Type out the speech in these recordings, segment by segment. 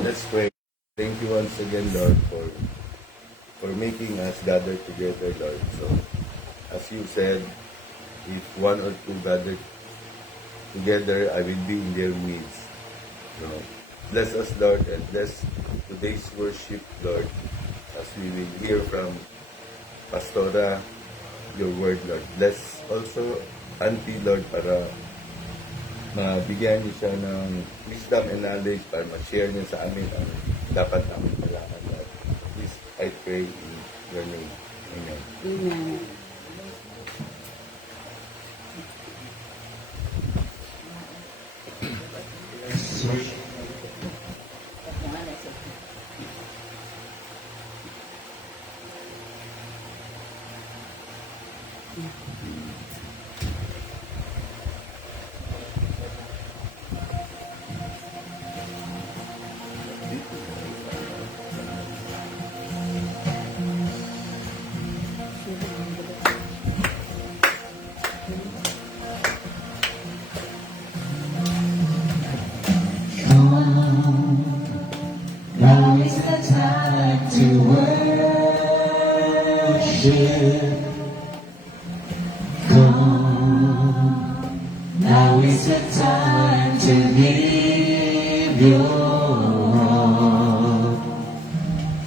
Let's pray. Thank you once again, Lord, for making us gather together, Lord. So, as you said, if one or two gather together, I will be in their midst. So, bless us, Lord, and bless today's worship, Lord, as we will hear from Pastora, your word, Lord. Bless also Auntie, Lord, para mabigyan niyo siya ng wisdom and knowledge para ma-share niya sa amin ang dapat namin kailangan, Lord. Please, I pray in your name. Amen. Amen. Now is the time to worship. Come, now is the time to give your all.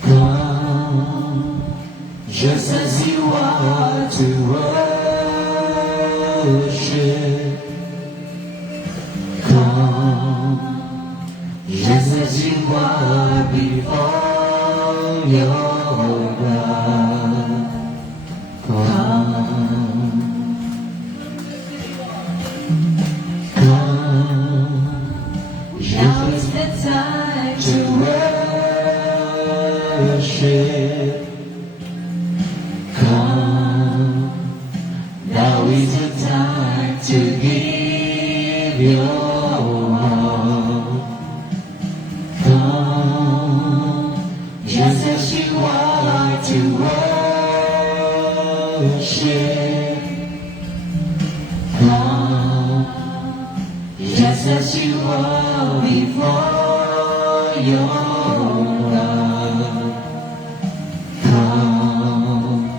Come, just as you are to worship. Come, just as you are before your God. Come, come, now is the time to worship. Come, now is the time to give your all. Come, just as you are to worship. Come, just as you are before your God. Come,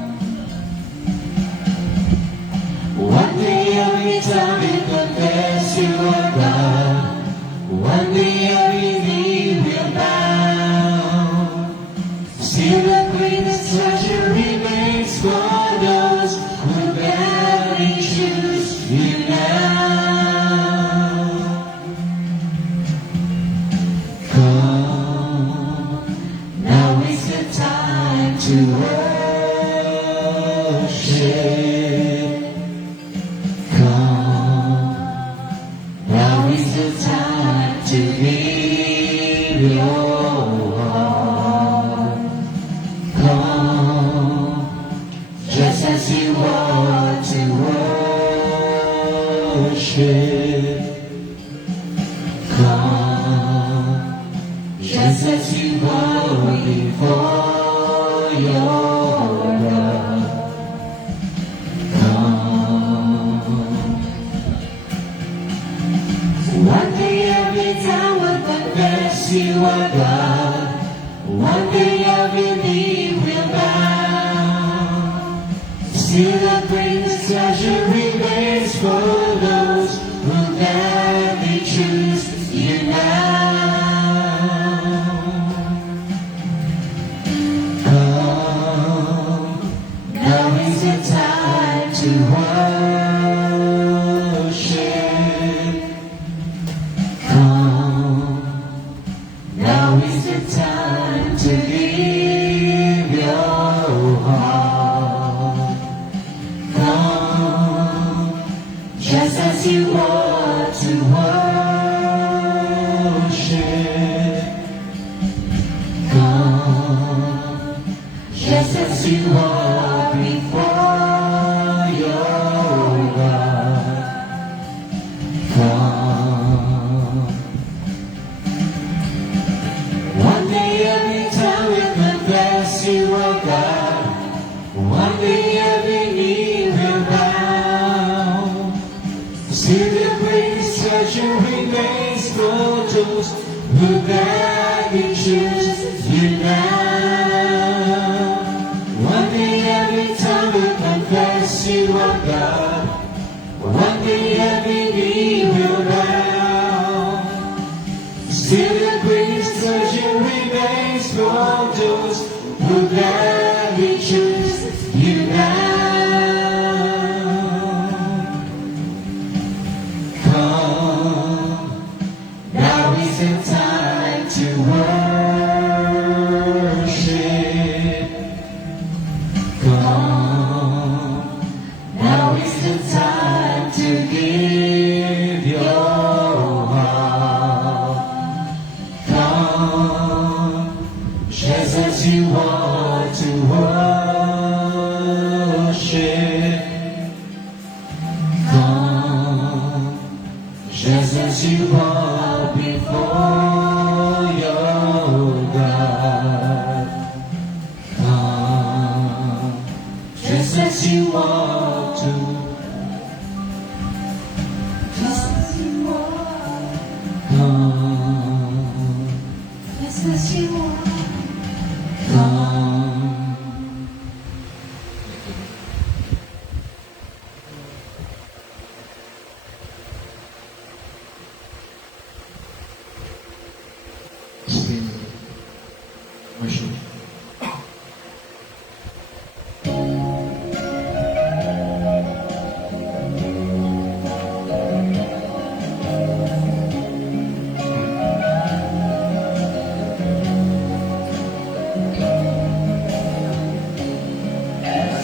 one day every time you confess you are God. One day every knee will bow. Still the greatest treasure remains for those who gladly choose you now. Come, now is the time to worship. Come, now is the time to give your all. Come, just as you are to worship. Come, just as you are before your God. Come, one day every time we'll confess you are God. One day every knee will bow. Still the greatest treasure remains for those who gladly choose you now. Come, now is the time to worship. Come, now is the time to give your heart. Come, just as you are to worship. Come, just as you are before your God. Come, one day every time we confess you are God. One day every knee will bow. Still the greatest treasure remains for those who bear gladly choose you now. One day every tongue will confess you are God. One day every knee will bow. Still the greatest treasure remains for all those who gladly choose you now. Come, now is the time to worship. Come, now is the time to give your heart. Come, just as you want to worship. Come, just as you are before your God. Come, just as you want to. Just as you are. Come, just as you are. Come. Sing worship.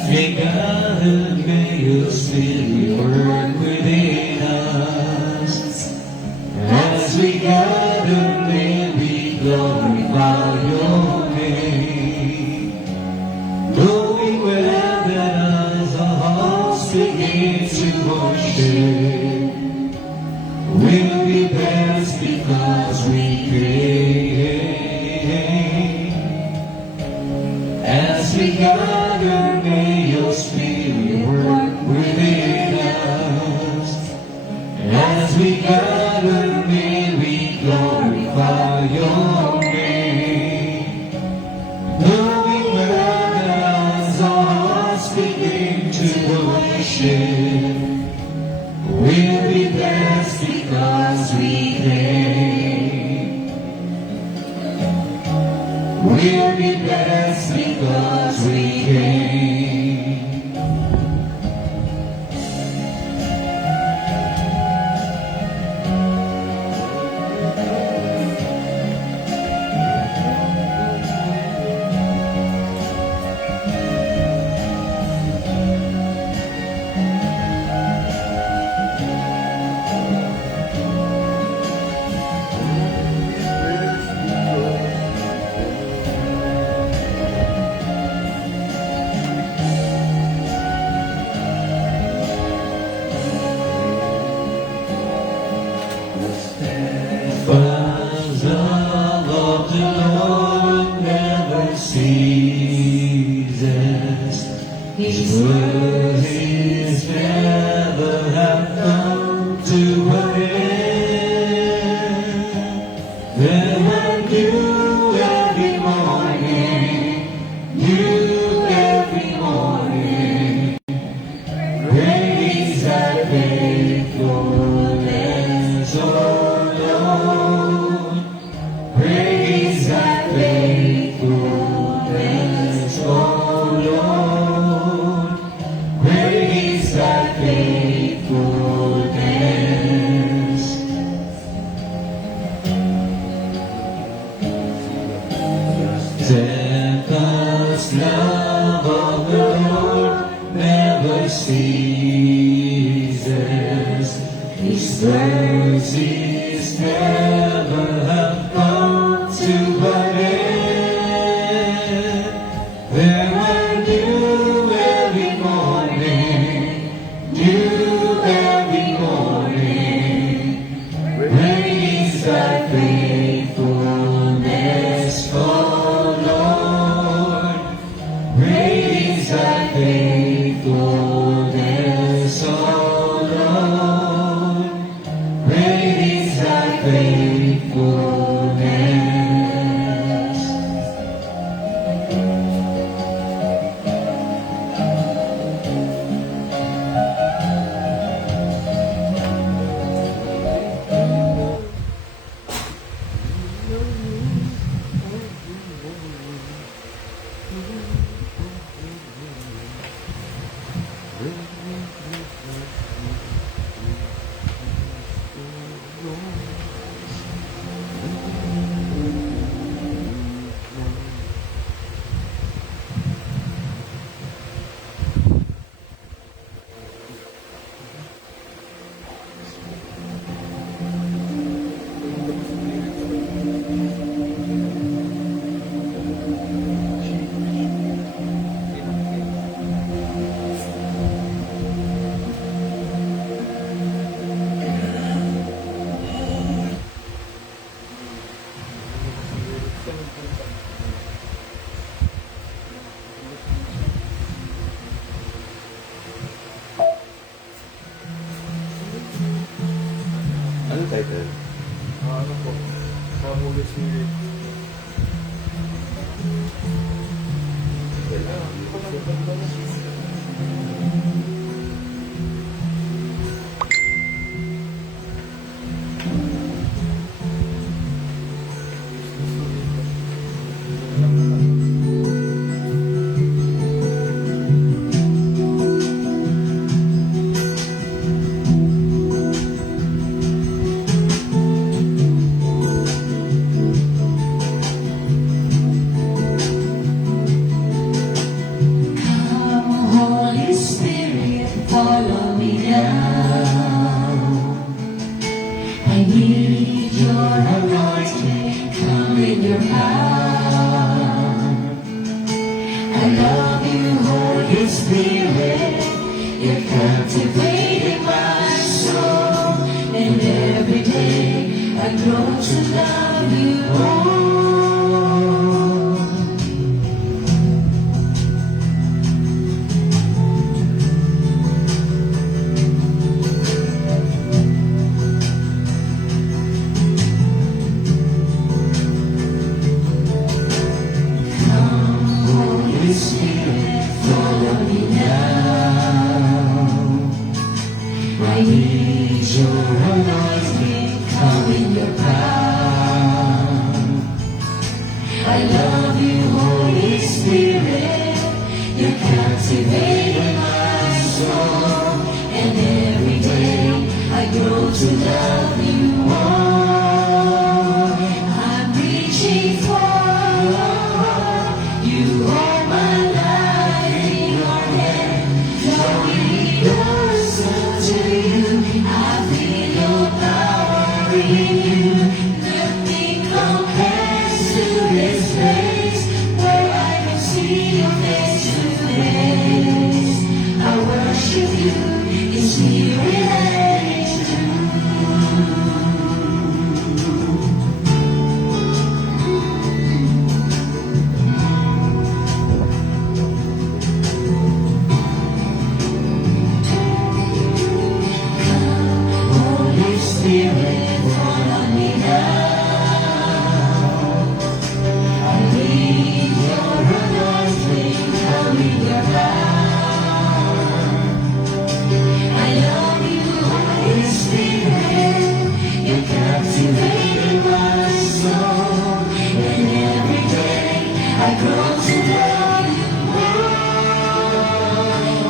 May God and may your spirit work within us. As we gather, may we glorify your name. Knowing wherever as our hearts begin to worship, we'll be blessed because we pray. As we gather, may your spirit work within us. As we gather, may we glorify your name. Knowing wherever as our hearts begin to worship, we'll be blessed because we came. We'll be blessed because we came. But the love of the Lord never ceases. His mercies never have come to an end. There are new every morning, new every morning. Great is thy faithfulness, O Lord. Great is thy faithfulness, O Lord. Great is thy faithfulness. Steadfast love of the Lord never ceases. His mercies never have come to an end. There are new every morning, new every morning. Great is thy faithfulness, O Lord. Great is thy faithfulness, O Lord. Great is thy faithfulness. Ano po? Holy Spirit. Holy Spirit, follow me now. I need your anointing, come in your power. I love you, Holy Spirit, you're captivating my soul. And every day I grow to love you more. Holy Spirit, follow me now. I need your anointing, come in your power. I love you, Holy Spirit, you're captivating my soul. And every day I grow to love you more. I'm reaching for you hold my life in your hand, drawing me closer to you. I feel your power in you. Nothing compares to this place where I can see your face to face. I worship you in spirit and in truth. Holy Spirit, follow me now. I need your anointing, come in your power. I love you, Holy Spirit, you're captivating my soul. And every day I grow to love you more.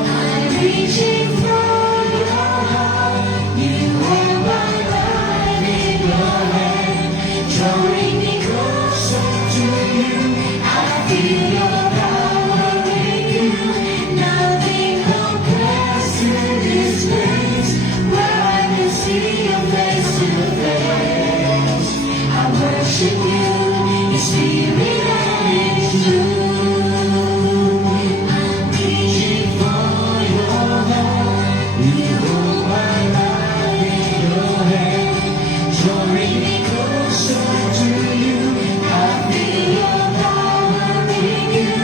I'm reaching for your heart. You hold my life in your hand, drawing me closer to you. I feel your power in you. Nothing compares to this place where I can see your face to face. I worship you in spirit and in truth. I'm reaching for your heart. You hold my life in your hand, drawing me closer to you. I feel your power in you.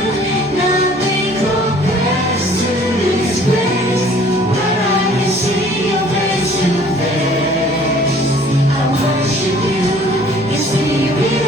Nothing compares to this place where I can see your face to face. I worship you in spirit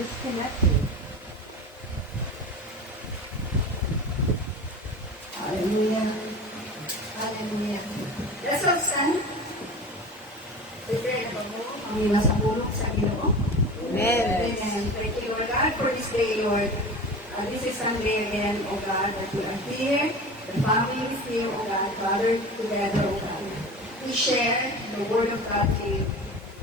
disconnected. Hallelujah. Hallelujah. Let's all stand. Prepare na ba mo? Ang nasa bulong sa Ginoo. Amen. Amen. Thank you, Lord God, for this day, Lord. This is Sunday again, O God, that we are here, the family is here, O God, gathered together, O God. We share the Word of God to you.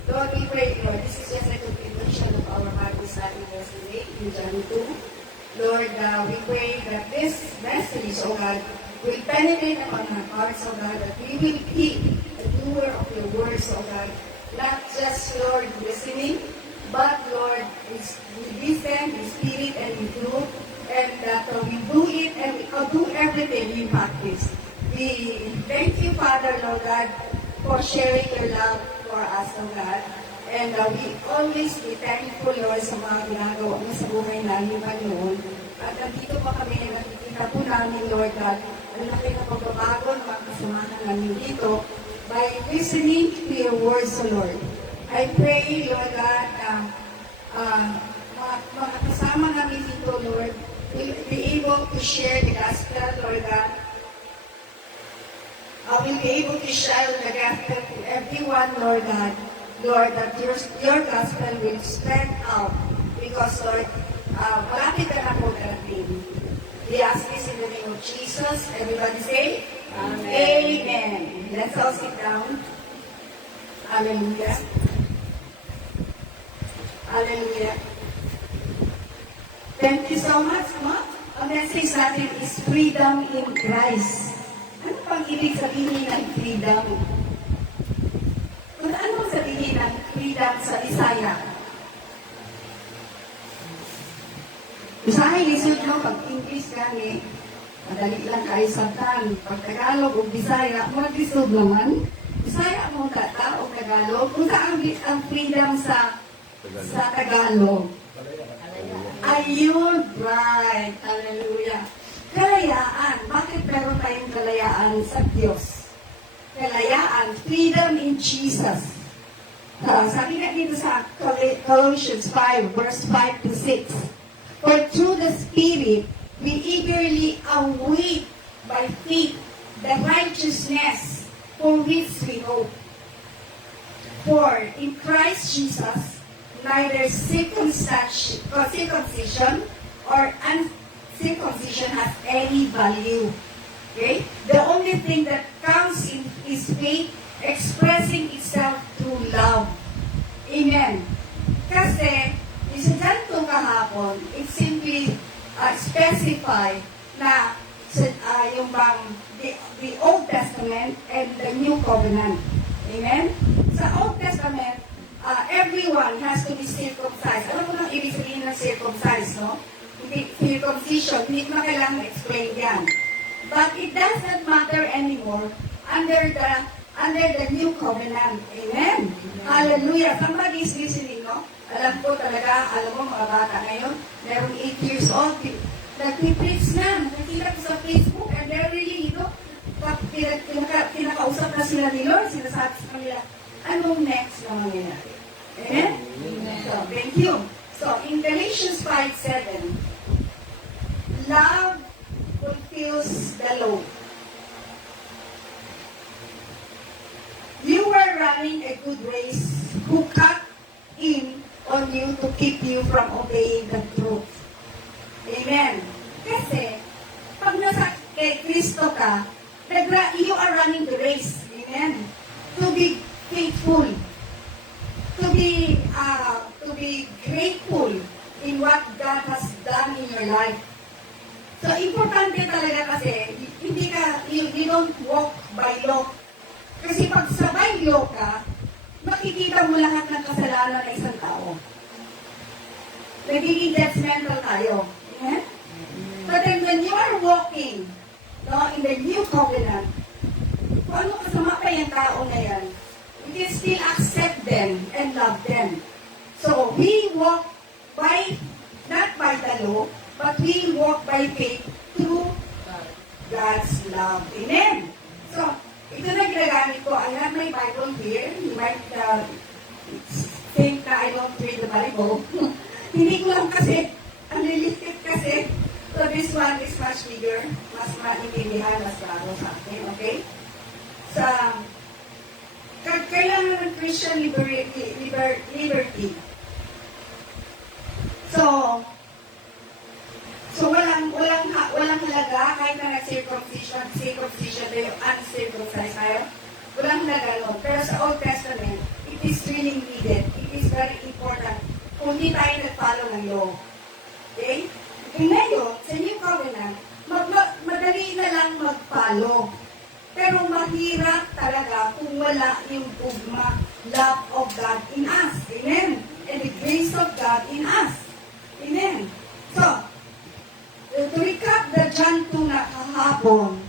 Lord, we pray, Lord, this is just a continuation of our Bible study yesterday in John 2. Lord, we pray that this message, O God, will penetrate upon our hearts, O God, that we will be a doer of your words, O God. Not just, Lord, listening, but, Lord, we listen in spirit and in truth, and that we do it and we do everything in practice. We thank you, Father, Lord God, for sharing your love for us, O God. And we always be thankful, Lord, sa mga ginagawa mo sa buhay namin, Panginoon. At nandito pa kami, nakikita po namin, Lord God, ang laki na pagbabago ng mga kasamahan namin dito by listening to your words, O Lord. I pray, Lord God, mga kasama namin dito, Lord, will be able to share the gospel, Lord God. I will be able to share the gospel to everyone, Lord God. Lord, that your gospel will spread out because, Lord, malapit na po darating. We ask this in the name of Jesus. Everybody say, Amen. Amen. Let's all sit down. Hallelujah. Hallelujah. Thank you so much, Ma. Ang message natin is freedom in Christ. Ano pang ibig sabihin ng freedom? Kung ano ang sabihin ng freedom sa Bisaya? Bisaya, lisod mo, pag English kami, madali lang kayo sabtan. Pag Tagalog o Bisaya, mag-lisod naman. Bisaya mo kata o Tagalog. Kung saan ang freedom sa Tagalog? Ayun, right. Hallelujah. Kalayaan. Bakit meron tayong kalayaan sa Diyos? Kalayaan, freedom in Jesus. Sabi nga dito sa Colossians 5, verse 5 to 6. For through the Spirit, we eagerly await by faith the righteousness for which we hope. For in Christ Jesus, neither circumcision or uncircumcision has any value. Okay? The only thing that counts in is faith expressing itself through love. Amen. Kasi, yung sa kahapon, it simply specify na yung bang the Old Testament and the New Covenant. Amen? Sa Old Testament, everyone has to be circumcised. Alam mo nang ibig sabihin ng circumcised, no? Hindi, circumcision, hindi ko na kailangan explain yan. But it doesn't matter anymore under the new covenant. Amen? Hallelujah. Somebody is listening, no? Alam ko talaga, alam mo mga bata ngayon, meron 8 years old, nag-preach na, nakita ko sa Facebook, and they're really, pinakausap na sila ni Lord, sinasabi sa kanila, anong next na mangyayari? Amen? Amen. So, thank you. So, in Galatians 5:7, love fulfills the law. You were running a good race who cut in on you to keep you from obeying the truth. Amen. Kasi, pag nasa kay Kristo ka, you are running the race. Amen. To be faithful. To be grateful in what God has done in your life. So, importante talaga kasi, you don't walk by law. Kasi pag sabay law ka, makikita mo lahat ng kasalanan ng isang tao. Nagiging judgmental tayo. Yeah? But then when you are walking in the new covenant, kung ano kasama pa yung tao na yan, you can still accept them and love them. So, we walk not by the law, but we walk by faith through God's love. Amen? So, ito na ginagamit ko. I have my Bible here. You might think that I don't read the Bible. Hindi ko lang kasi, ang liliit kasi, so this one is much bigger, mas maintindihan, mas bago sa akin, okay? Kailangan ng Christian liberty. So walang halaga kahit na nag-circumcision tayo, uncircumcised tayo. Walang halaga nun. Pero sa Old Testament, it is really needed. It is very important kung hindi tayo nag-follow ng law. Okay? Ngayon, sa New Covenant, madali na lang mag-follow. Pero mahirap talaga kung wala yung ugma, love of God in us. Amen? And the grace of God in us. Amen? So, to recap the John 2 na kahapon,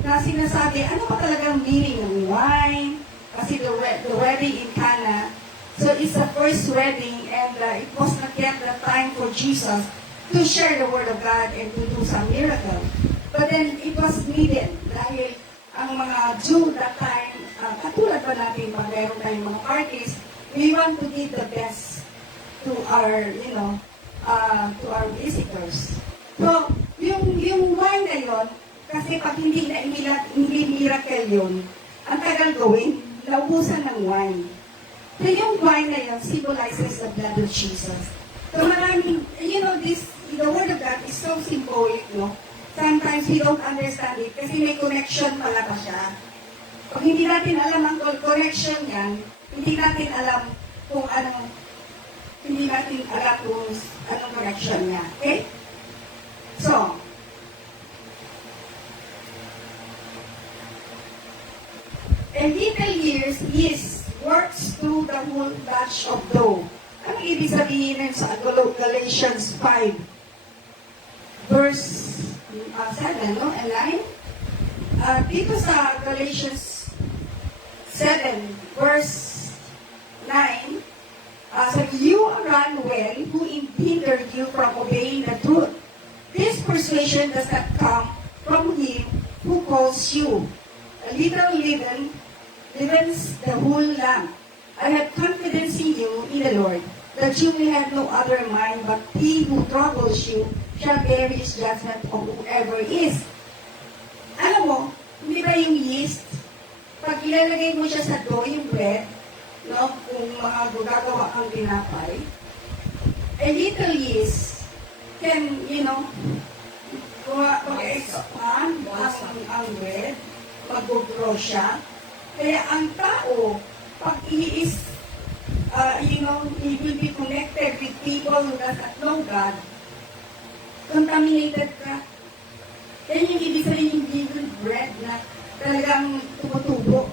na sinasabi, ano pa talagang meaning ng wine? Kasi the wedding in Cana, so it's the first wedding and it was not yet the time for Jesus to share the word of God and to do some miracle. But then it was needed dahil ang mga Jew that time, katulad pa natin pag mayroon tayong mga parties, we want to give the best to our, to our visitors. So, yung wine na yun, kasi pag hindi miracle yun, ang tagal gawin, naubusan ng wine. So, yung wine na yun symbolizes the blood of Jesus. So, maraming, the word of God is so symbolic, no? Sometimes we don't understand it kasi may connection pala pa siya. Pag hindi natin alam ang connection yan, hindi natin alam kung anong connection niya. Okay? So, and little yeast works through the whole batch of dough. Anong ibig sabihin nun sa Galatians 5, verse 7, no? And 9. Dito sa Galatians 7, verse 9, so you run well who hindered you from obeying the truth. This persuasion does not come from him who calls you. A little leaven leavens the whole lump. I have confidence in you, in the Lord, that you will have no other mind, but he who troubles you shall bear his judgment on whoever is. Alam mo, hindi ba yung yeast, pag ilalagay mo siya sa dough, yung bread, no, kung mga gagawa kang tinapay, a little yeast can, mag-expand ang bread, mag-grow siya. Kaya ang tao, pag he will be connected with people who does not know God, contaminated ka. Yan yung ibig sabihin yung given bread na talagang tumutubo.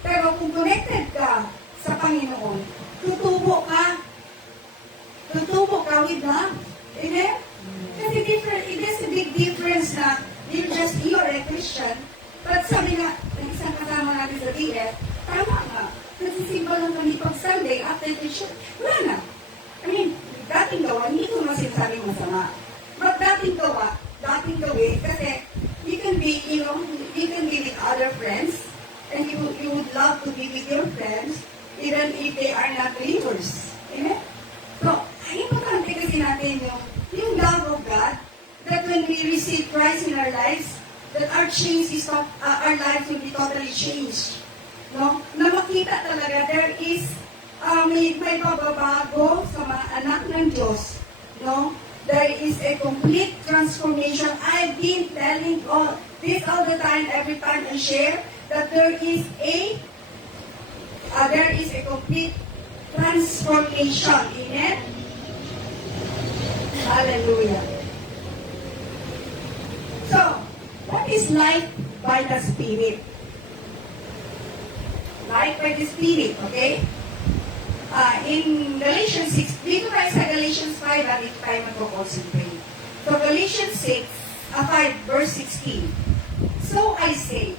Pero kung connected ka sa Panginoon, tutubo ka. Tutubo ka with love. Amen? Kasi it is a big difference na you're a Christian, but sabi nga, ng isang kasama natin sa DF, tama nga, nagsisimba lang kami pag Sunday after the church. Wala na. I mean, dating gawa, hindi ko masasabing masama. But dating gawin, kasi you can be with other friends, and you would love to be with your friends, even if they are not believers. Amen? So, importante kasi natin yung love of God, that when we receive Christ in our lives, that our lives will be totally changed. No? Na makita talaga, there is, may pagbabago sa mga anak ng Diyos. No? There is a complete transformation. I've been telling this all the time, every time I share, that there is a complete transformation. Amen? Hallelujah. So, what is life by the Spirit? Life by the Spirit, okay? In Galatians 6, dito tayo sa Galatians 5, at dito tayo mag-concentrate. So, Galatians 5, verse 16. So I say,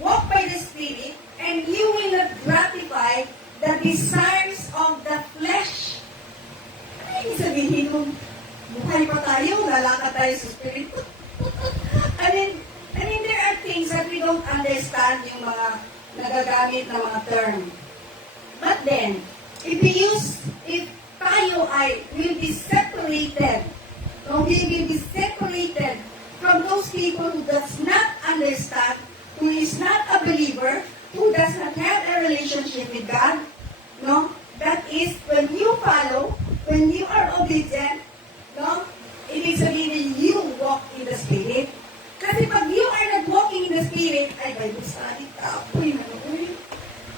walk by the Spirit, and you will not gratify the desires of the flesh. Ano yung sabihin mo? Buhay pa tayo, lalakad tayo sa Spirit. I mean, there are things that we don't understand yung mga nagagamit na mga term. But then, if tayo ay will be separated. No, we will be separated from those people who does not understand, who is not a believer, who does not have a relationship with God. No, that is when you follow, when you are obedient. No, ibig sabihin you walk in the Spirit. Kasi pag you are not walking in the Spirit, ay Bible study, kapoy na noon.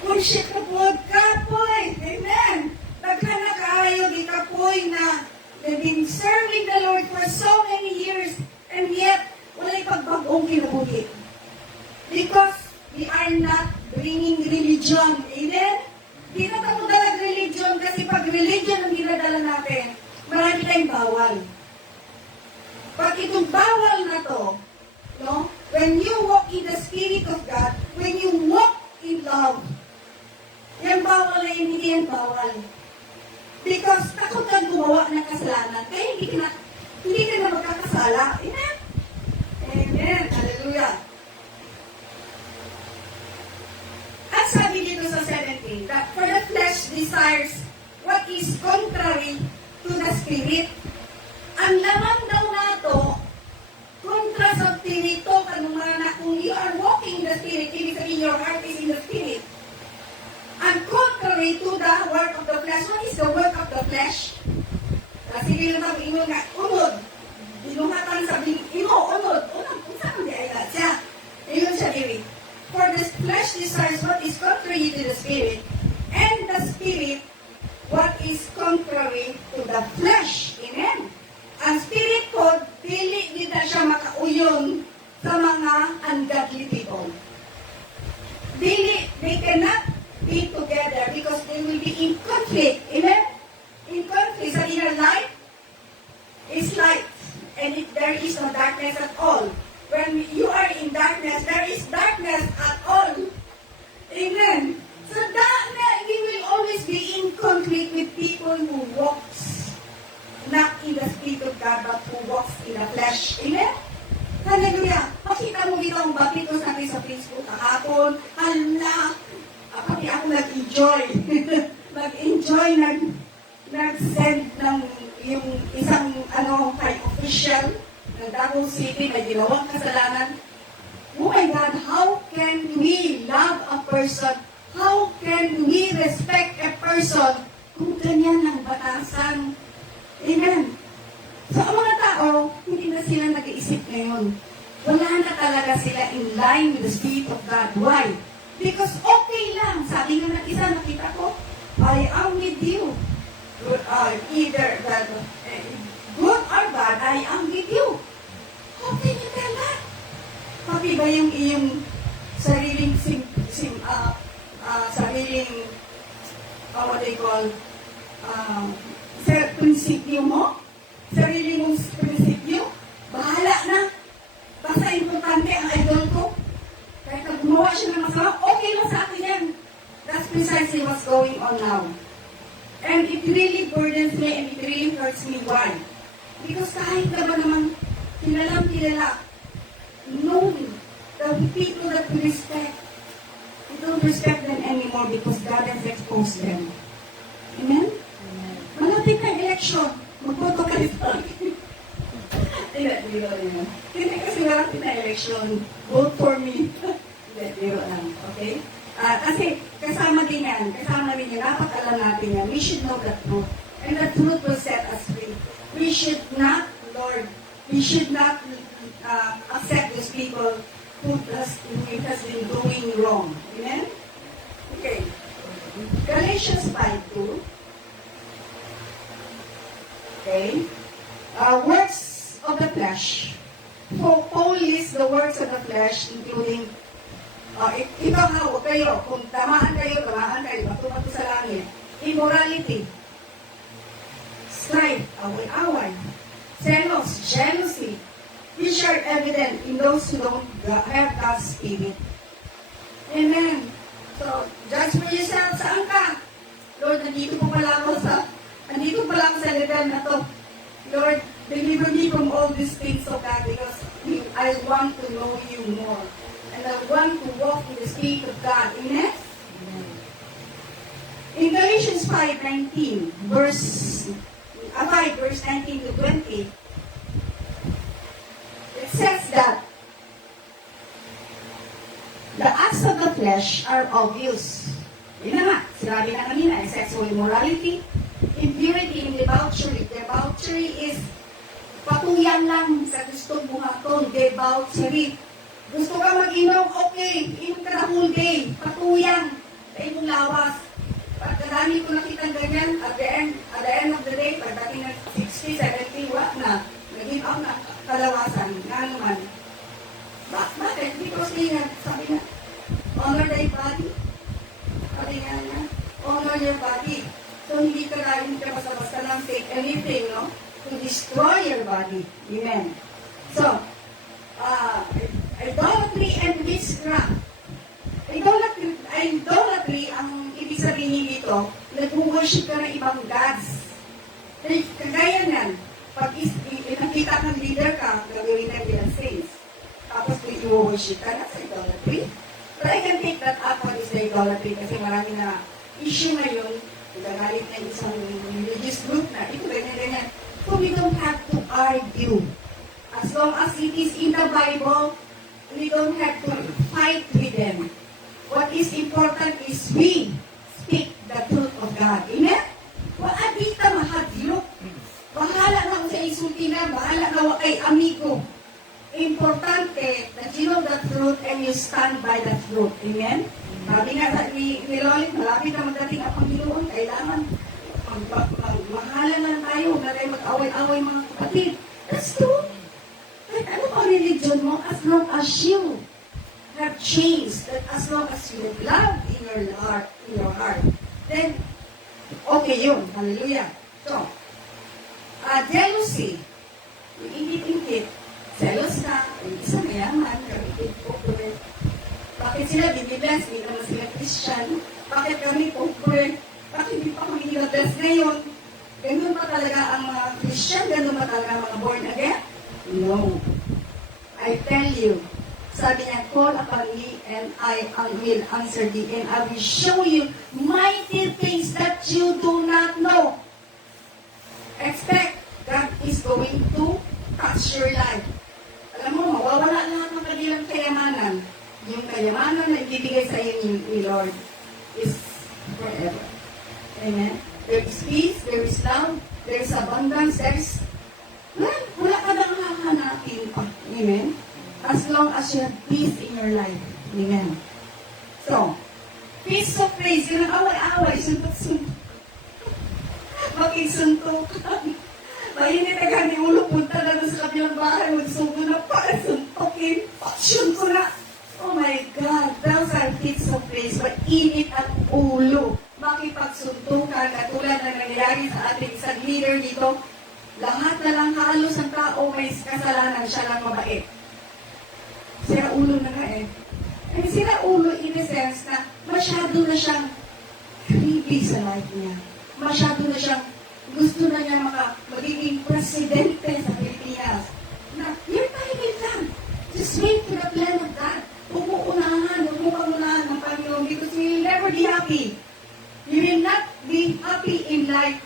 Worship ka po, kapoy. Amen. Daghan na kaayo, di kapoy na they've been serving the Lord for so many years and yet wala'y pagbagong kinabuhi. Because we are not bringing religion. Amen? Di na tayo dalag religion kasi pag religion ang ginadala natin, marami tayong bawal. Pag itong bawal na to, no? When you walk in the Spirit of God, when you walk in love, yan bawal na yun, hindi yan bawal. Because takot kang gumawa ng kasalanan, kaya hindi ka na magkakasala. Amen? Amen. Hallelujah. At sabi dito sa 17, that for the flesh desires what is contrary to the Spirit. Ang laman daw nato, kontra sa Espiritu, kanumana, kung you are walking in the Spirit, ibig sabihin your heart is in the Spirit. And contrary to the work of the flesh, what is the work of the flesh? Kasi rin naman ingon nga, unod. Binuhatan sa unod. Kung saan di ay siya. Ingon siya diri. For the flesh desires what is contrary to the Spirit, and the Spirit what is contrary to the flesh. Amen? Ang Spirit ko, dili di na siya makauyon sa mga ungodly people. They cannot be together because they will be in conflict. Amen? In conflict. Sa inner light is light. And there is no darkness at all. When you are in darkness, there is darkness at all. Amen? So that we will always be in conflict with people who walks not in the Spirit of God, but who walks in the flesh. Amen? Hallelujah. Makita mo dito ang bapitos natin sa Facebook kahapon. Hala, pati ako nag-enjoy. Nag-enjoy, nag-send ng yung isang kay official ng Davao City na ginawang kasalanan. Oh my God, how can we love a person? How can we respect a person kung ganyan ang batasan? Amen. So, ang mga tao, hindi na sila nag-iisip ngayon. Wala na talaga sila in line with the Spirit of God. Why? Because okay lang. Sabi nga ng isa, nakita ko, I am with you. Either good or bad, I am with you. How can you tell that? Pati ba yung iyong sariling what they call, prinsipyo mo? Sarili mong prinsipyo? Bahala na. Basta importante ang idol ko. Kahit na gumawa siya ng masama, okay lang sa akin yan. That's precisely what's going on now. And it really burdens me and it really hurts me. Why? Because kahit na ba naman kilala, knowing the people that we respect, we don't respect them anymore because God has exposed them. Amen? Malapit na election. Magboto ka rin pa. Hindi kasi malapit na election. Vote for me. Hindi, biro lang. Okay? Kasi kasama din yan. Dapat alam natin yan. We should know the truth. And the truth will set us free. We should not, Lord, we should not accept those people who has been doing wrong. Amen? Okay. Galatians 5:2. Okay. Works of the flesh. Paul lists the works of the flesh, including ikaw nga, huwag kayo. Kung tamaan kayo, bato-bato sa langit. Immorality. Strife, away-away. Zealous, jealousy. Which are evident in those who don't have God's Spirit. Amen. So, judge for yourself. Saan ka? Lord, nandito pala ako sa level na to. Lord, deliver me from all these things, oh God, because I want to know you more. And I want to walk in the Spirit of God. Amen? In Galatians 5:19, verse 5, verse 19 to 20, it says that the acts of the flesh are obvious. Yun na nga, sinabi na kanina, sexual immorality, impurity, and debauchery. Debauchery is patuyan lang sa gustong buhaton, debauchery. Gusto ka mag-inom, okay, inom ka na whole day, patuyan, sa imong lawas. Pagkadami ko nakita ganyan, at the end of the day, pagdating ng 60, 70, wala na, nag-give out na kalawasan, nga naman. Bakit? Because sabi nga, honor thy body. Sabi nga niya, honor your body. So, hindi ka basta-basta lang take anything, no? To destroy your body. Amen. So, idolatry and witchcraft. Idolatry, ang ibig sabihin dito, nag-worship ka ng ibang gods. Kagaya nan, pag nakita kang leader ka, gagawin ng ilang things. Tapos i-worship ka, that's idolatry. But I can take that up what is the idolatry kasi marami na issue ngayon, nagagalit na isang religious group na ito, ganyan. So we don't have to argue. As long as it is in the Bible, we don't have to fight with them. What is important is we speak the truth of God. Amen? Wala dito mahadlok. Bahala na sa isulti na, bahala na kay amigo. Importante that you know the truth and you stand by the truth. Amen? Sabi nga ni Lolit, malapit na magdating ang Panginoon, kailangan mahala na tayo, na tayo mag-away-away mga kapatid. That's true. Like, ano pa religion mo? As long as you have changed, that as long as you have love in your heart, then, okay yun. Hallelujah. So, jealousy, yung ingit-ingit, jealous ka, yung isa mayaman, gamitin po, bakit sila binibless, hindi naman sila Christian, bakit kami pobre, bakit hindi pa kami nila-bless ngayon, ganun pa talaga ang mga Christian, ganun pa talaga ang mga born again? No. I tell you, sabi niya, call upon me and I will answer thee and I will show you mighty things that you do not know. Expect God is going to touch your life. Alam mo, mawawala lahat ng kanilang kayamanan. Yung kayamanan na ibibigay sa iyo ni Lord is forever. Amen? There is peace, there is love, there is abundance, there is wala ka nang hahanapin pa. Amen? As long as you have peace in your life. Amen? So, peace of praise, yun ang away-away, suntok-suntok. Makiksuntukan. Mainit na gani ulo, punta na sa kabilang bahay, magsugo na para suntokin. Passion ko na. Oh my God, those are peace of praise. Mainit ang ulo. Makipagsuntukan, katulad na nangyayari sa ating isang leader dito, lahat na lang halos ang tao may kasalanan, siya lang mabait. Sira ulo na nga eh. And sira ulo in a sense na masyado na siyang creepy sa life niya. Masyado na siyang gusto na niya magiging presidente sa Pilipinas. Na, you're timing lang. Just wait for the plan of God. Huwag mo pangunahan ng Panginoon because you will never be happy. You will not be happy in life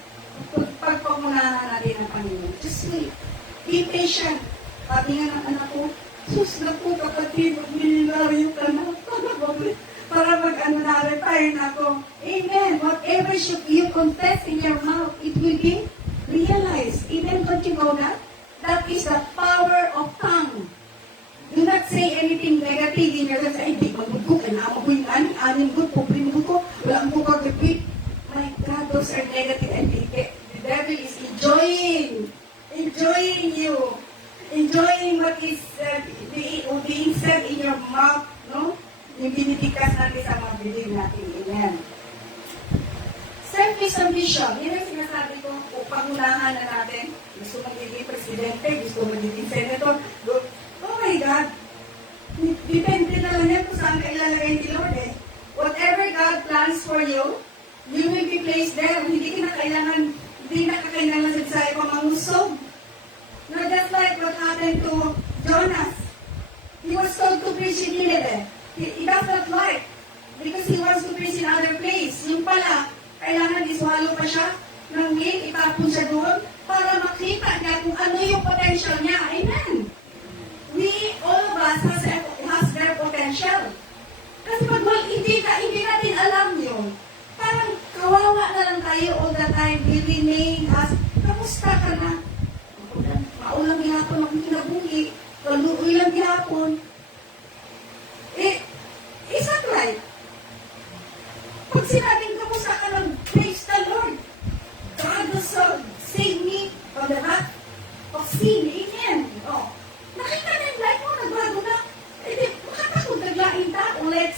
pagpamunahan natin ng Panginoon. Just wait. Be patient. Sabi nga ng anak ko, sus na po kapatid, mag-milyonaryo ka na. Para retire na ako. Amen. Whatever you confess in your mouth, it will be realized. Even don't you know that? That is the power of tongue. Do not say anything negative in your life. Ay, di magod ko, kailangan ko yung aning good, pobre mo ko, wala ang buka gagawin. My God, those are negative. And the devil is enjoying you. Enjoying what is being said in your mouth, no? Yung binibigkas natin sa mga bibig natin. Amen. Selfish ambition. Yan ang sinasabi ko, pangunahan na natin. Gusto magiging presidente, gusto magiging senator. Oh my God. Depende na lang yan kung saan ka ilalagay ni Lord eh. Whatever God plans for you, you will be placed there. Hindi ka kailangan sa Bisaya pa mangusog. No, just like what happened to Jonas. He was told to preach in Nineveh. He does not like because he wants to preach in other place. Yung pala, kailangan iswalo pa siya ng meal, itapon siya doon para makita niya kung ano yung potential niya. Amen. We, all of us, has their potential. Kasi pag hindi natin alam yun, parang kawawa na lang tayo all the time. We remain as, kamusta ka na? Maulang gihapon, akong kinabuhi. Kaluoy lang gihapon. Is that right? Pag sinabing kamusta ka lang, praise the Lord. God will save me from the wrath of sin. Amen. Oh. Nakita na yung life mo, nagbago na. Makatakot naglaing tao, like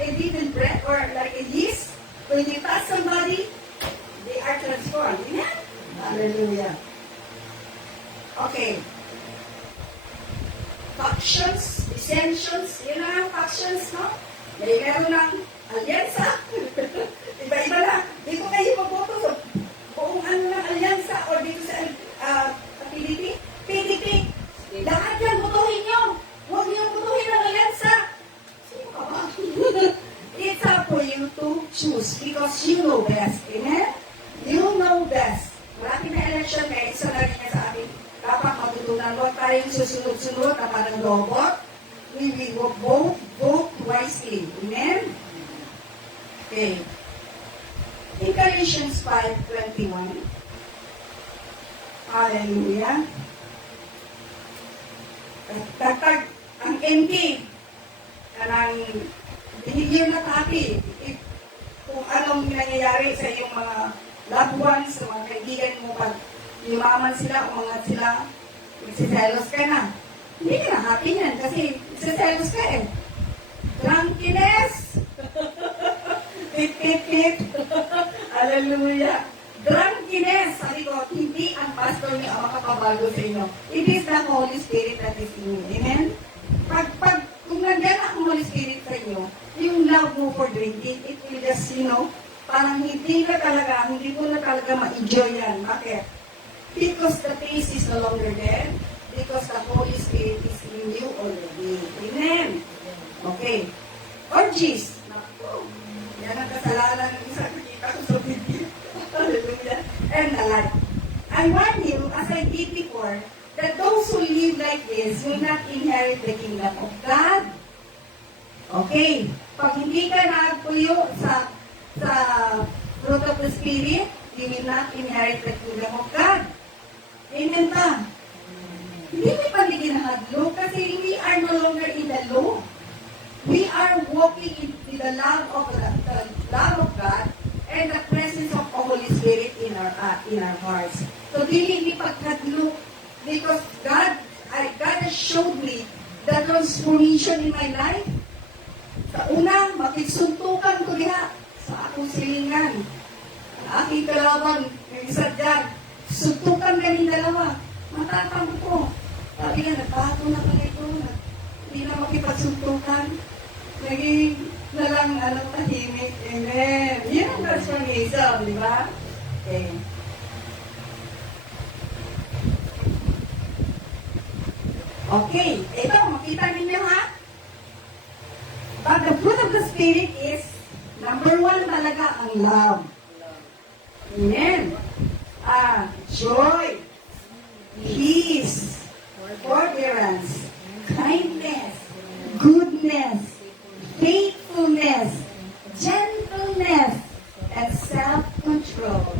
a little bread or like a yeast. When you touch somebody, they are transformed. Amen? Hallelujah. Okay. Factions, dissensions, yun ang factions, no? Meron ng alyansa. Iba-iba na. Dito kayo magboto sa buong ano ng alyansa or dito sa PDP. Lahat yan, botohin nyo. Huwag nyo botohin ng alyansa. Sino ka ba? It's up for you to choose because you know best. Amen? You know best. Marami na election, kaya isa na rin niya sa atin. Dapat matutunan. Huwag tayong susunod-sunod na parang robot. We will vote wisely. Amen? Okay. In Galatians 5:21, hallelujah. Tagtag ang MP kanang binigyan na tapi kung anong nangyayari sa iyong mga loved ones, sa mga kaibigan mo pag yumaman sila, umangat sila, magsiselos ka na. Hindi ka na happy yan kasi magsiselos ka eh. Drunkenness! Pip. Hallelujah. Drunkenness. Sabi ko, hindi ang pastor niyo ang makapabago sa inyo. It is the Holy Spirit that is in you. Amen? Kung nandiyan ang Holy Spirit sa inyo, yung love mo for drinking, it will just, parang hindi ko na talaga ma-enjoy yan. Bakit? Because the taste is no longer there. Because the Holy Spirit is in you already. Amen? Okay. Orgies. Naku. Yan ang kasalanan ng isa kita ko sa video. Hallelujah. And the like. I warn you, as I did before, that those who live like this will not inherit the kingdom of God. Okay. Pag hindi ka nagpuyo sa fruit of the Spirit, you will not inherit the kingdom of God. Amen ba? Hindi may paniginahadlo kasi we are no longer in the law. We are walking in the love of God and the presence of the Holy Spirit in our hearts. So dili pagkadlo because God has showed me the transformation in my life. Sa una, makiksuntukan ko diha sa akong silingan. Ang aking kalaban, yung isa dyan, suntukan kami dalawa. Matatang ko. Sabi nga, nagbago na pala ito. Hindi na makipagsuntukan. Naging na lang, tahimik. Amen. Yan ang transformation, di ba? Okay. Okay. Ito, makita ninyo ha? But the fruit of the Spirit is, number 1 talaga, ang love. Amen. Joy, peace, forbearance, kindness, goodness, faithfulness, gentleness, and self-control.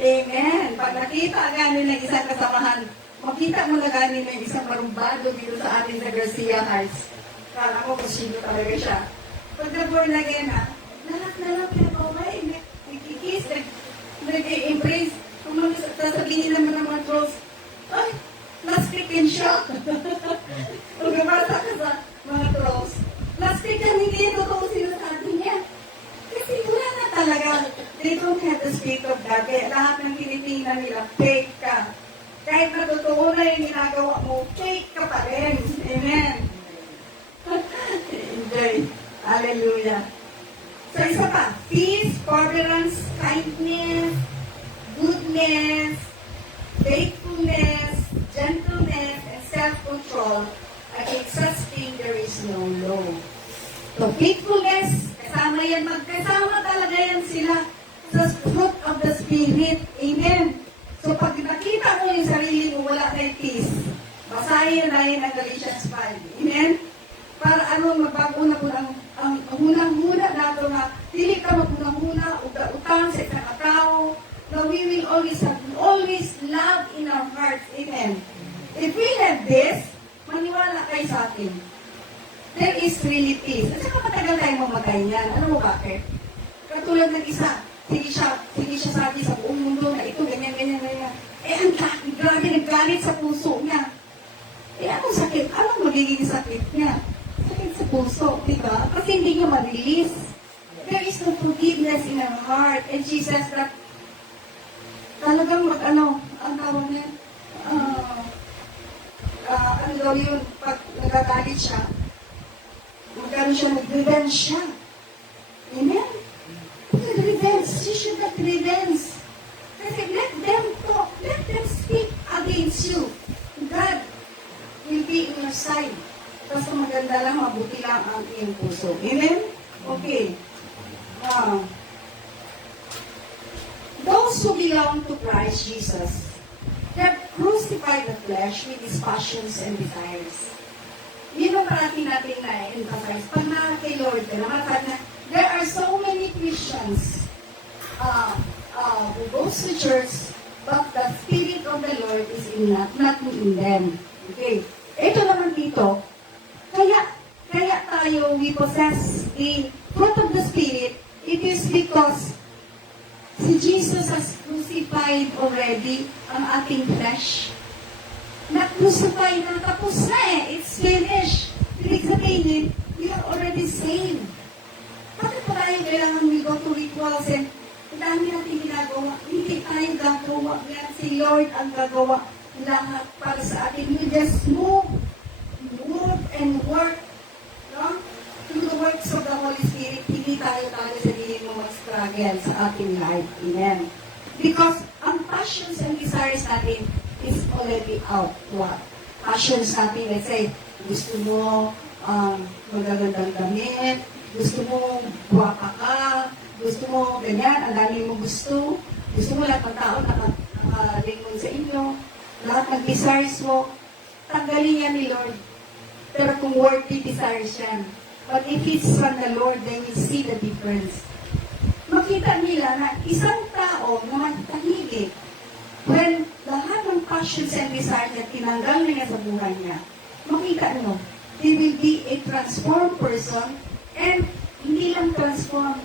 Amen. Pag nakita ganin ng isang kasamahan, makita mo na ganin ng isang marumbado dito sa atin sa Garcia Heights. Kala ko kung sino talaga siya. Pag na-born again na lang pinapaway, nagkikis, nag-embrace, kung sasabihin naman ng mga trolls, ay, plastic and shock. Kung gabasa ka sa mga trolls, plastic yan, hindi totoo sinasabi niya. Kasi wala na talaga. They don't have the spirit of God. Kaya lahat ng tinitingnan nila, fake ka. Kahit na totoo na yung ginagawa mo, fake ka pa rin. Amen. Enjoy. Hallelujah. So isa pa, peace, forbearance, kindness, goodness, faithfulness, gentleness, and self-control. Against such thing there is no law. So faithfulness, kasama yan yan, magkasama talaga yan sila sa fruit of the Spirit. Amen. So pag nakita mo yung sarili mo, wala tayong peace. Basahin natin ang Galatians 5. Amen? Para magbago na po ang hunang-huna nato na dili ka maghunang-huna, utang sa isang tao, na we will always love in our hearts. Amen. If we have this, maniwala kayo sa atin. There is really peace. At saka matagal tayo mamatay niyan. Ano mo bakit? Katulad ng isa, sige siya sa atin sa buong mundo na ito, ganyan. Eh, ang grabe naggalit sa puso niya. Eh, anong sakit? Anong magiging sakit niya? Sakit sa puso, di ba? Kasi hindi niya ma-release. There is no forgiveness in our heart. And she says that talagang ang tawag niya, ano daw yun, pag nagagalit siya, magkaroon siya, nag-revenge siya. Amen? Nag-revenge. She should not revenge. Kasi let them talk, let them speak against you. God will be in your side. Basta maganda lang, mabuti lang ang iyong puso. Amen? Okay. Those who belong to Christ Jesus have crucified the flesh with its passions and desires. Yun ang parati natin na-emphasize. Pag na kay Lord, there are so many Christians who goes to church, but the Spirit of the Lord is not in them. Okay. Ito naman dito, kaya tayo, we possess the fruit of the Spirit, it is because si Jesus has crucified already ang ating flesh. Na-crucify na, tapos na eh. It's finished. Ibig sabihin, you are already saved. Bakit pa tayo kailangan we go to rituals and ang dami natin ginagawa? Hindi tayo gagawa yan. Si Lord ang gagawa lahat para sa atin. You just move and work. No? Through the works of the Holy Spirit, hindi tayo sarili mo mag-struggle sa ating life. Amen. Because ang passions and desires natin is already out. What? Passions natin, let's say, gusto mo magagandang damit, gusto mo guwapa ka, gusto mo ganyan, ang dami mo gusto mo lahat ng tao nakalingon sa inyo, lahat ng desires mo, tanggalin yan ni Lord. Pero kung worthy desires yan, but if it's from the Lord, then you see the difference. Makita nila na isang tao na magtahilig, when lahat ng passions and desires na tinanggal niya sa buhay niya, makita mo, he will be a transformed person, and hindi lang transformed,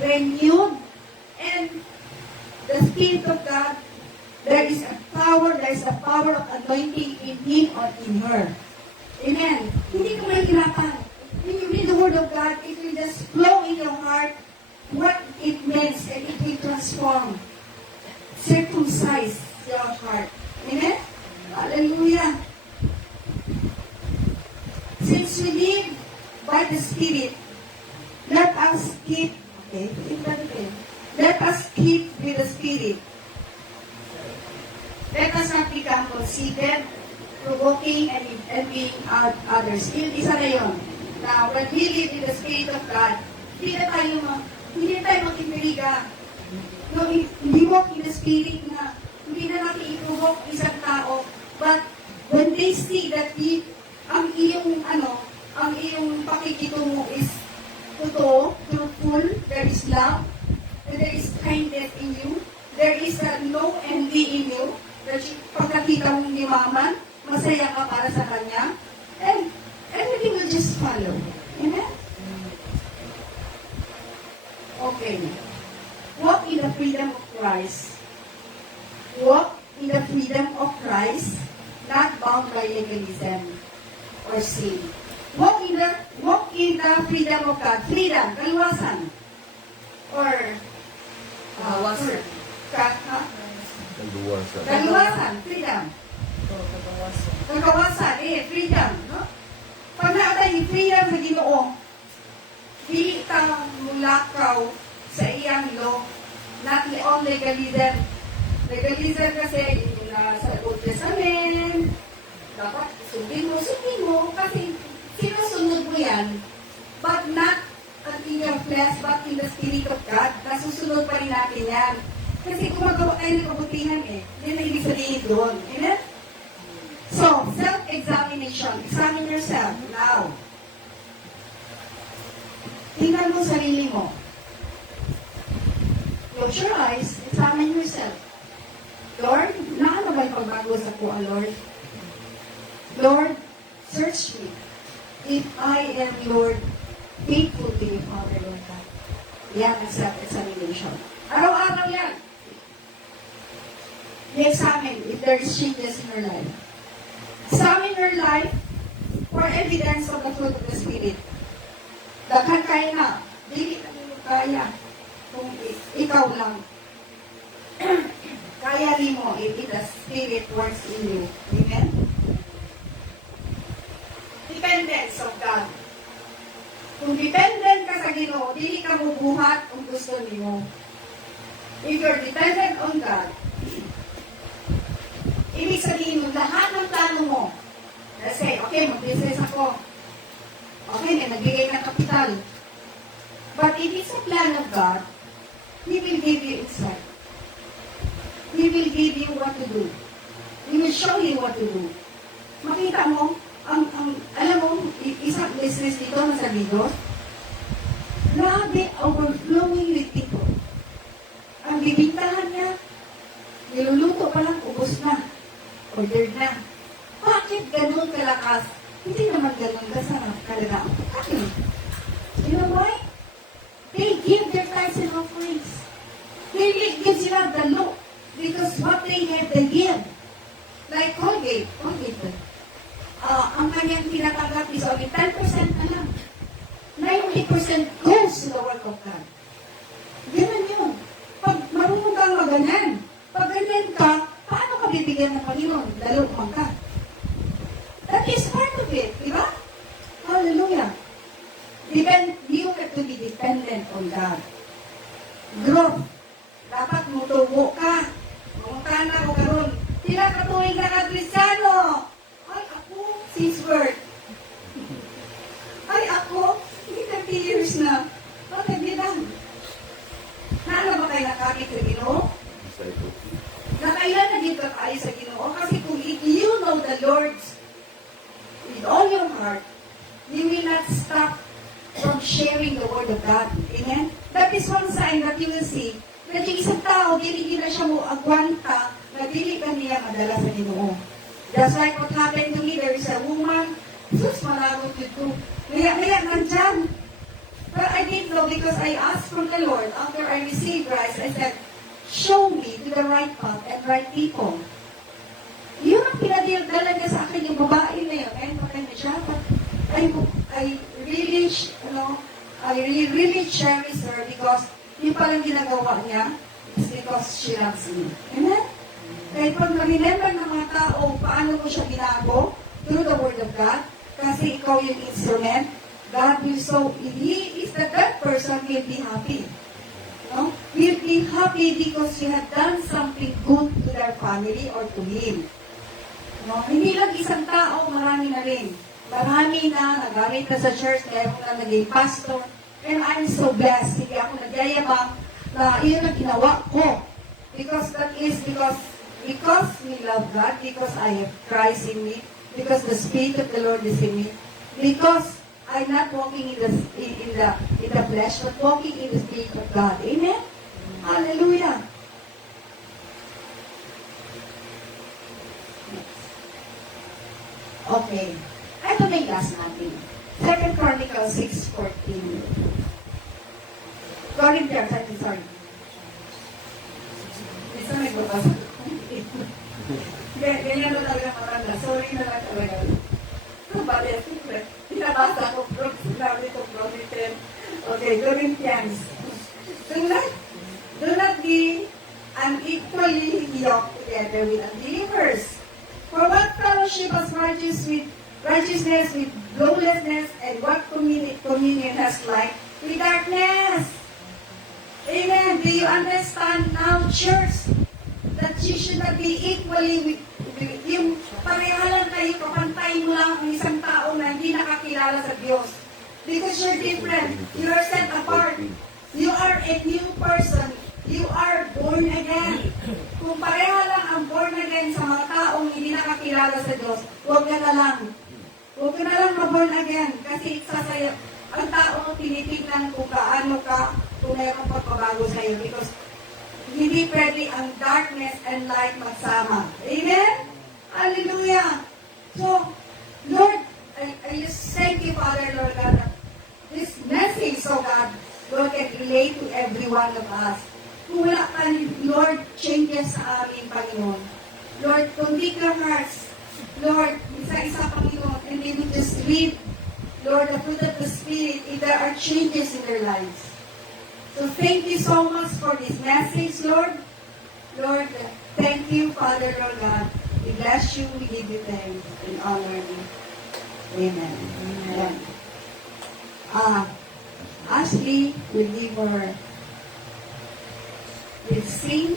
renewed, and the Spirit of God, there is a power of anointing in him or in her. Amen. Hindi ka mahihirapan. When you read the Word of God, it will just flow in your heart what it means, and it will transform, circumcise your heart. Amen? Hallelujah. Since we live by the Spirit, let us keep with the Spirit. Let us not become conceited, provoking, and envying others. Isa na yun. Now, when we live in the Spirit of God, hindi tayo mag-impiriga. No, we walk in the Spirit na hindi na natin i-provoke isang tao, but when they see that ang iyong pakikitungo is totoo, truthful, there is love, and there is kindness in you, there is no envy in you, that pagkakita mong yumaman, masaya ka para sa Kanya, and everything will just follow. Amen? Okay. Walk in the freedom of Christ. Walk in the freedom of Christ, not bound by legalism or sin. Walk in the freedom of God. Freedom, kaluwasan. Or Kaluwasan. Kaluwasan, freedom. Kaluwasan, freedom. No? Pag naatay yung freedom sa Ginoo, dili ta mulakaw sa iyang law, not on legalism. Legalism kasi yung sa Old Testament, dapat sundin mo, kasi sinusunod mo yan, but not not in the flesh, but in the Spirit of God. Nasusunod pa rin natin yan. Kasi gumagawa tayo ng kabutihan eh. Yan ang ibig sabihin doon. Amen? So, self-examination. Examine yourself now. Tingnan mo sarili mo. Close your eyes. Examine yourself. Lord, naano ba yung pagbago sa kuha, Lord? Lord, search me. If I am, Lord, faithful to you, Father, Lord God. Yan ang self-examination. Araw-araw yan. I-examine if there is changes in your life. Examine your life for evidence of the fruit of the Spirit. Daghan kaya na. Dili ka nyo kaya. Kung ikaw lang. Kaya rin mo if the Spirit works in you. Amen? Dependence of God. Kung dependent ka sa Ginoo, dili ka mubuhat kung gusto niyo. If you're dependent on God, ibig sabihin mo, lahat ng plano mo, let's say, okay, mag-business ako. Okay, may nagbigay ng kapital. But if it's a plan of God, He will give you insight. He will give you what to do. He will show you what to do. Makita mo, alam mo, isang business dito na sa Bigos, grabe, overflowing with people. Ang bibintahan niya, niluluto pa lang, ubos na. Ordered na. Bakit ganun kalakas? Hindi naman ganun kasarap talaga ang pagkain. You know why? They give their tithes and offerings. They give sila the look because what they have, they give. Like Colgate. Ang kanyang tinatanggap is only 10% na lang. 90% goes to the work of God. Ganun yun. Pag marunong kang maganan, pag ganyan ka, paano ka bibigyan ng Panginoon? Lalo man ka. That is part of it, di ba? Hallelujah. You have to be dependent on God. Growth. Dapat mutubo ka. Mumunta na ako karoon. Sila katuwing na ka-Kristiyano. Ay, ako, since birth. Ay, ako, 30 years na. What have you done? Naano ba kayo nakakit sa Ginoo? Nakailan na din ka kayo sa Ginoo? Kasi kung you know the Lord's with all your heart, you will not stop from sharing the Word of God. Amen? That is one sign that you will see na yung isang tao, dili na siya mo agwanta na dili ka niya madala sa Ginoo. Just like what happened to me, there is a woman, sus, malagot yun. Maya nandyan. But I didn't know because I asked from the Lord after I received Christ, I said, show me to the right path and right people. Yun ang pinadala niya sa akin, yung babae na yun. Ayun pa kayo siya. I really cherish her because yung palang ginagawa niya is because she loves me. Amen? Kaya pag ma-remember ng mga tao paano mo siya ginago through the Word of God, kasi ikaw yung instrument, God will if He is that person, will be happy. No? Will be happy because you have done something good to their family or to Him. No? Hindi lang isang tao, marami na rin. Marami na, nagamit na sa church, meron na naging pastor. And I'm so blessed. Hindi ako nagyayabang na yun ang ginawa ko. Because that is because we love God, because I have Christ in me, because the Spirit of the Lord is in me, because I'm not walking in the flesh, but walking in the Spirit of God. Amen? Hallelujah. Okay. Ito na yung last natin. 2 Chronicles 6:14. Corinthians, sorry. Isa may bukas. Ganyan na talaga matanda. Sorry na lang talaga. No, but it's secret. Pinabasa ko from sinabi ko from written. Okay, Corinthians. Do not be unequally yoked together with unbelievers. For what fellowship has righteousness with lawlessness, and what communion has light with darkness? Amen. Do you understand now, church, that you should not be equally with yung parehalan kayo, kapantay mo lang ang isang tao na hindi nakakilala sa Diyos. Because you're different. You are set apart. You are a new person. You are born again. Kung pareha lang ang born again sa mga taong hindi nakakilala sa Diyos, huwag ka na lang. Huwag ka na lang ma-born again. Kasi sasaya, ang tao tinitignan kung kaano ka, kung mayroong pagpabago sa'yo. Because hindi pwede ang darkness and light magsama. Amen? Hallelujah! So, Lord, I just thank you, Father, Lord God, that this message, so God, Lord, can relate to every one of us. Kung wala ka, Lord, changes sa aming Panginoon. Lord, convict our hearts. Lord, isa-isa, Panginoon, and they will just read, Lord, the fruit of the Spirit, if there are changes in their lives. So thank you so much for this message, Lord. Lord, thank you, Father, Lord God. We bless you, we give you thanks, and honor you. Amen. Amen. Ashley will give her, will sing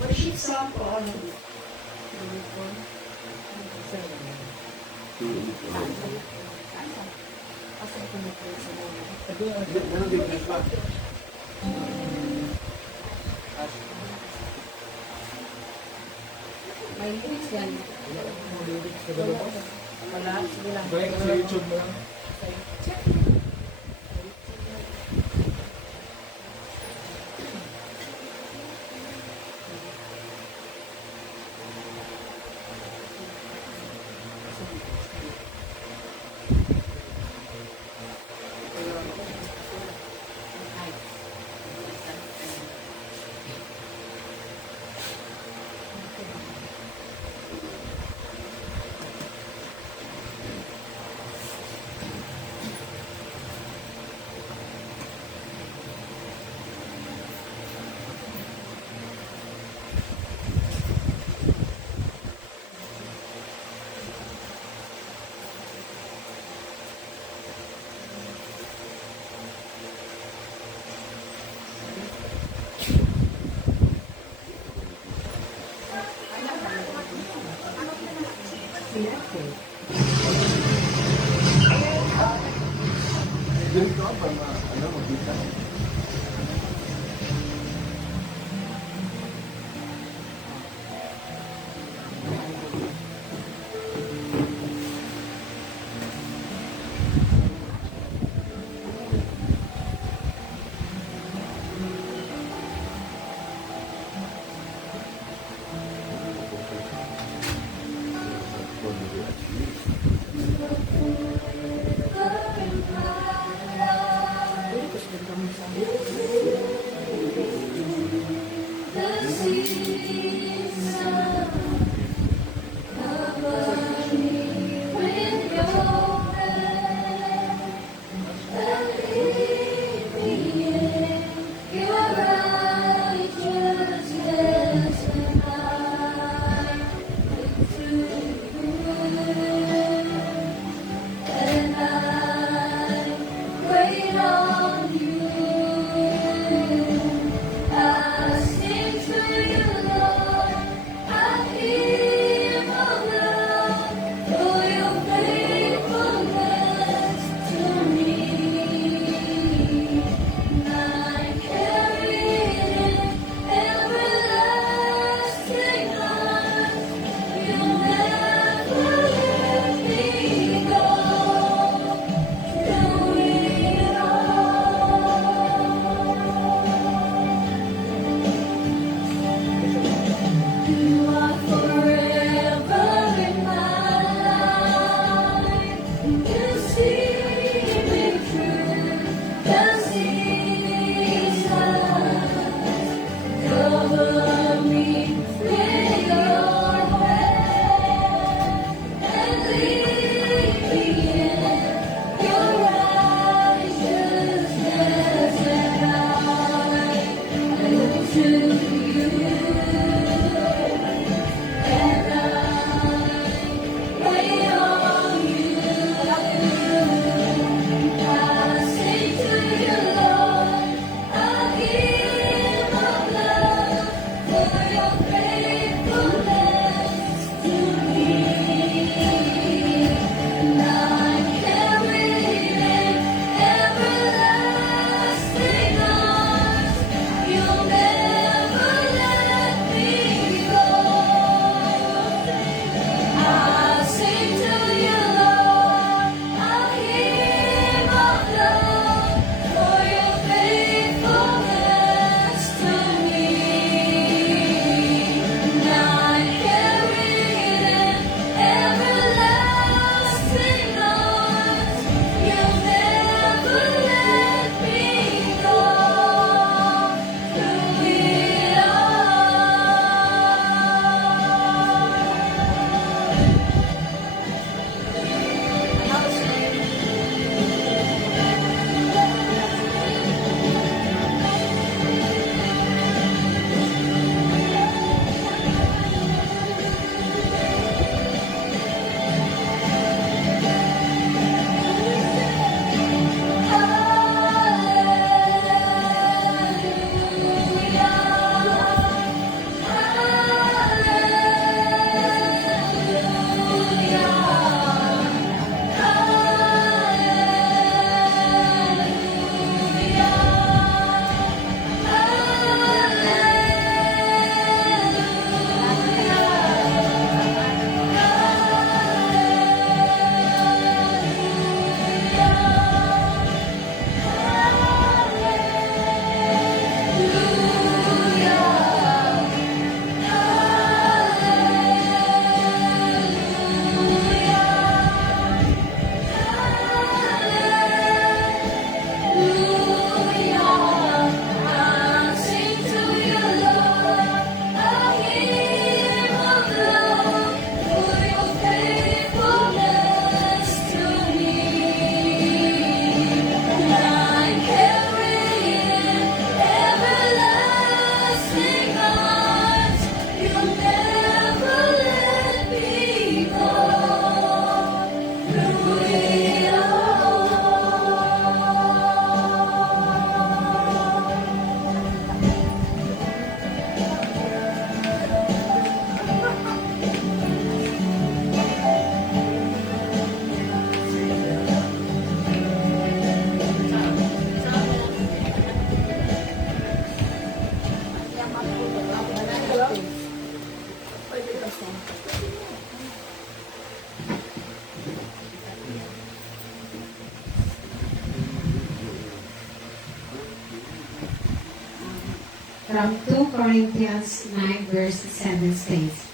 worship song for all of you. May lyrics yan. Wala. Sige lang. Sa YouTube mo lang. Ganito ba magkita? Wait on you. I sing to you, Lord. From 2 Corinthians 9 verse 7 states,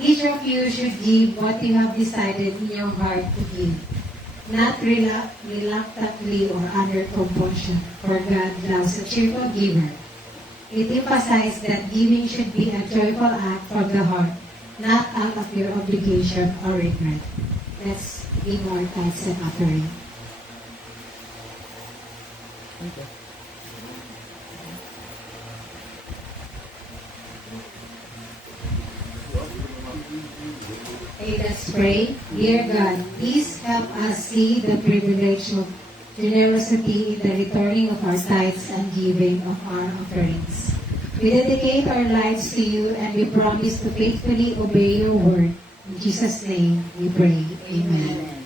each of you should give what you have decided in your heart to give, not reluctantly or under compulsion, for God loves a cheerful giver. It emphasized that giving should be a joyful act from the heart, not out of your obligation or regret. Let's be more thanks and offering. Okay, let's pray. Dear God, please help us see the privilege of generosity in the returning of our tithes and giving of our offerings. We dedicate our lives to you and we promise to faithfully obey your word. In Jesus' name we pray. Amen.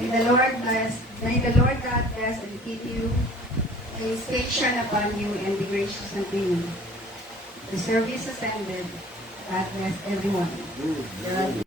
May the Lord God bless and keep you, and His face shine upon you and be gracious unto you. The service has ended. God bless everyone.